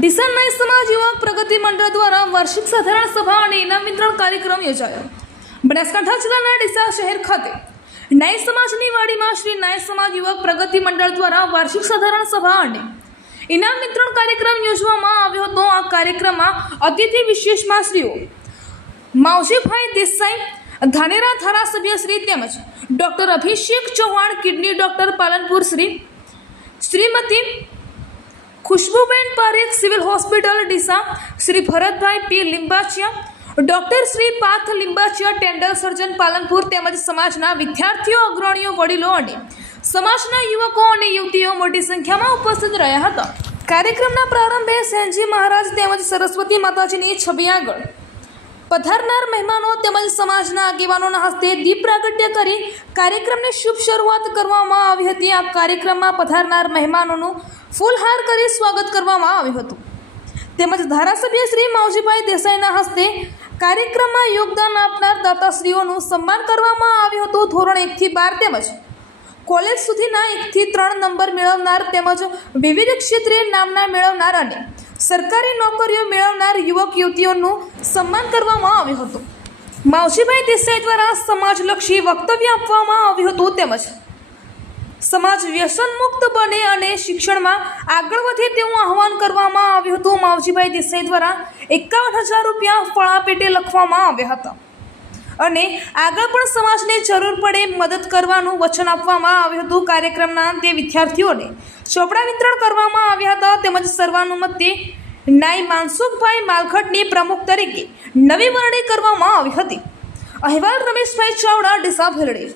ડિસનનાઈ સમાજ યુવક પ્રગતિ મંડળ દ્વારા વાર્ષિક સાધારણ સભા અને ઇનામ વિતરણ કાર્યક્રમ યોજાયો. બનાસકાંઠા જિલ્લાના ડીસા શહેર ખાતે નાય સમાજની વાડીમાં શ્રી નાય સમાજ યુવક પ્રગતિ મંડળ દ્વારા વાર્ષિક સાધારણ સભા અને ઇનામ વિતરણ કાર્યક્રમ યોજવામાં આવ્યો હતો. આ કાર્યક્રમમાં અતિથિ વિશેષમાં શ્રીઓ માવજીભાઈ દેસાઈ, ધાનેરા ધારાસભ્ય શ્રી તેમજ doctor Abhishek Chauhan, kidney doctor Palanpur Shri, Shrimati Khushbuben Parekh civil hospital Deesa Shri Bharatbhai P Limbachiya, doctor Shri Parth Limbachiya, tender surgeon Palanpur તેમજ સમાજના વિદ્યાર્થીઓ, અગ્રણીઓ, વડીલો અને સમાજના યુવકો અને યુવતીઓ મોટી સંખ્યામાં ઉપસ્થિત રહ્યા હતા. કાર્યક્રમના પ્રારંભે સેનજી મહારાજ તેમજ સરસ્વતી માતાજીની છબી આગળ પધારનાર મહેમાનો તેમજ સમાજના આગેવાનોના હસ્તે દીપ પ્રાગટ્ય કરી કાર્યક્રમની શુભ શરૂઆત કરવામાં આવી હતી. આ કાર્યક્રમમાં પધારનાર મહેમાનોનું ફૂલહાર કરી સ્વાગત કરવામાં આવ્યું હતું. તેમજ ધારાસભ્ય શ્રી માવજીભાઈ દેસાઈના હસ્તે કાર્યક્રમમાં યોગદાન આપનાર દાતાશ્રીઓનું સન્માન કરવામાં આવ્યું હતું. ધોરણ એકથી બાર તેમજ કોલેજ સુધીના એકથી ત્રણ નંબર મેળવનાર તેમજ વિવિધ ક્ષેત્રે નામના મેળવનાર અને સરકારી નોકરીઓ મેળવનાર યુવક યુવતીઓનું સન્માન કરવામાં આવ્યું હતું. માવજીભાઈ દેસાઈ દ્વારા સમાજલક્ષી વક્તવ્ય આપવામાં આવ્યું હતું તેમજ સમાજ વ્યસન મુક્ત બને અને શિક્ષણમાં આગળ વધે તેવું આહવાન કરવામાં આવ્યું હતું. માવજીભાઈ દેસાઈ દ્વારા એકાવન હજાર રૂપિયા ફળા પેટે લખવામાં આવ્યા હતા. અને આગળ પણ સમાજને જરૂર પડે મદદ કરવાનું વચન આપવામાં આવ્યું હતું કાર્યક્રમના અંતે વિદ્યાર્થીઓને. ચોપડા વિતરણ કરવામાં આવ્યા હતા તેમજ સર્વાનુમતે નાઈ માનસુખભાઈ માલખટની પ્રમુખ તરીકે નવી વરણી કરવામાં આવી હતી. અહેવાલ રમેશભાઈ ચાવડા, ડીસા ભેરડે.